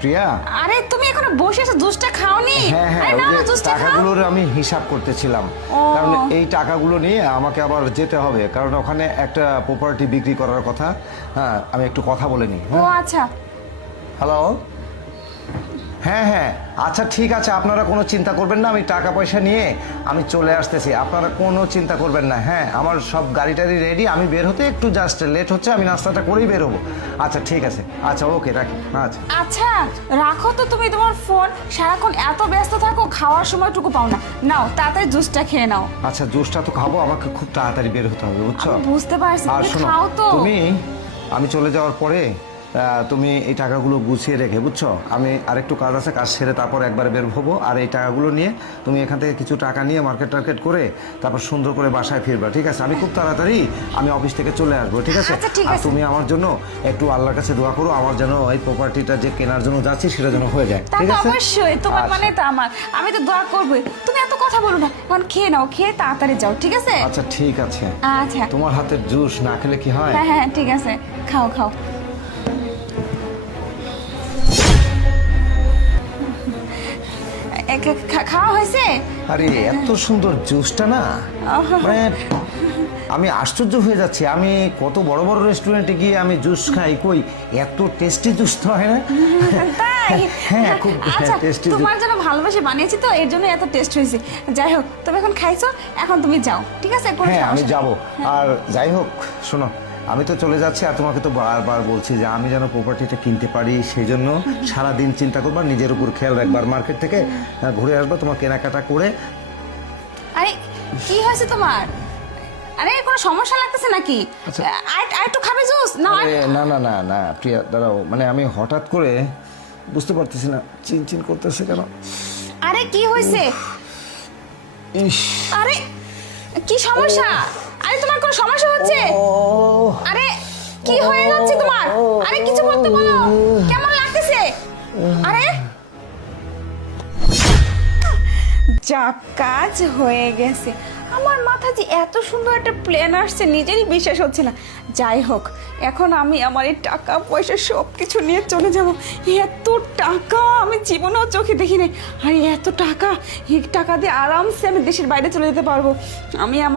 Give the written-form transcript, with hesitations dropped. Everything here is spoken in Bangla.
প্রিয়া, আরে তুমি এখনো বসে আছো, জুসটা খাওনি? আরে না না, জুসটা খাও। টাকাগুলোর আমি হিসাব করতেছিলাম, কারণ এই টাকাগুলো নিয়ে আমাকে আবার যেতে হবে, কারণ ওখানে একটা প্রপার্টি বিক্রি করার কথা। হ্যাঁ, আমি একটু কথা বলে নিই। ও আচ্ছা। হ্যালো। হ্যাঁ, আচ্ছা ঠিক আছে, আপনারা কোনো চিন্তা করবেন না, আমি টাকা পয়সা নিয়ে আমি চলে আসতেছি, আপনারা কোনো চিন্তা করবেন না। হ্যাঁ, আমার সব গাড়ি টাড়ি রেডি, আমি বের হতে একটু জাস্ট লেট হচ্ছে, আমি নাস্তাটা করেই বের হবো। আচ্ছা ঠিক আছে, আচ্ছা ওকে রাখি। আচ্ছা আচ্ছা রাখো তো তুমি তোমার ফোন, সারাক্ষণ এত ব্যস্ত থাকো, খাওয়ার সময়টুকু পাও না। নাও তাড়াতাড়ি জুসটা খেয়ে নাও। আচ্ছা, জুসটা তো খাবো, আমাকে খুব তাড়াতাড়ি বের হতে হবে, বুঝছো? বুঝতে পারছি, আর শোনো, খাও তো। আমি চলে যাওয়ার পরে তুমি এই টাকাগুলো গুছিয়ে রেখে, বুঝছো, আমি আরেকটু কাজ আছে, কাজ সেরে তারপর একবার বের হবো। আর এই টাকাগুলো নিয়ে তুমি এখান থেকে কিছু টাকা নিয়ে মার্কেট টার্কেট করে তারপর সুন্দর করে বাসায় ফিরবা, ঠিক আছে? আমি খুব তাড়াতাড়ি আমি অফিস থেকে চলে আসবো, ঠিক আছে? আচ্ছা, ঠিক আর আছে। তুমি আমার জন্য একটু আল্লাহর কাছে দোয়া করো, আমার যেন এই প্রপার্টিটা যে কেনার জন্য যাচ্ছি সেটা যেন হয়ে যায়, তা ঠিক তো আছে? অবশ্যই, তোমার আচ্ছা। মানে তো আমার, আমি তো দোয়া করবোই। তুমি এত কথা বলো না, এখন খেয়ে নাও, খেয়ে তাড়াতাড়ি যাও, ঠিক আছে? আচ্ছা ঠিক আছে। আচ্ছা তোমার হাতের জুস না খেলে কি হয়? হ্যাঁ ঠিক আছে, খাও খাও। খাওয়া হয়েছে? আরে এত সুন্দর জুসটা না, মানে আমি আশ্চর্য হয়ে যাচ্ছি। আমি কত বড় বড় রেস্টুরেন্টে গিয়ে আমি জুস খাই, কই এত টেস্টি জুস তো হয় না। তাই? হ্যাঁ, খুব আচ্ছা, টেস্টি। তোমার জন্য ভালোবেসে বানিয়েছি তো, এর জন্য এত টেস্ট হয়েছে। যাই হোক, তুমি এখন খাইছো, এখন তুমি যাও, ঠিক আছে? কোনো হ্যাঁ আমি সমস্যা নেই। যাব। আর যাই হোক, শোনো, আমি তো চলে যাচ্ছি, আর তোমাকে তো বারবার বলছি যে আমি যেন প্রপার্টিটা কিনতে পারি, সেই জন্য সারাদিন চিন্তা করবা, নিজের উপর খেয়াল রাখবার, মার্কেট থেকে ঘুরে আসবা, তোমার কেনাকাটা করে। আরে কি হয়েছে তোমার? আরে কোনো সমস্যা লাগতেছে নাকি? আচ্ছা। আর একটু খাবে জুস না? আরে না প্রিয়া, দাঁড়াও, মানে আমি হঠাৎ করে বুঝতে পারতেছি না, চিনচিন করতেছে কেন। আরে কি হয়েছে? ইস, আরে কি সমস্যা? আরে তোমার কোনো সমস্যা হচ্ছে? ও আরে কি হয়ে যাচ্ছে তোমার? আরে কিছু বলতে বলো, কেমন লাগতেছে? আরে যা, কাজ হয়ে গেছে। আমার মাথা যে এত সুন্দর একটা প্ল্যান আসছে, নিজেরই বিশ্বাস হচ্ছে না। যাই হোক, এখন আমি আমার এই টাকা পয়সা সব কিছু নিয়ে চলে যাব। এত টাকা আমি জীবনেও চোখে দেখিনি। আর এত টাকা, এই টাকা দিয়ে আরামসে আমি দেশের বাইরে চলে যেতে পারবো। আমি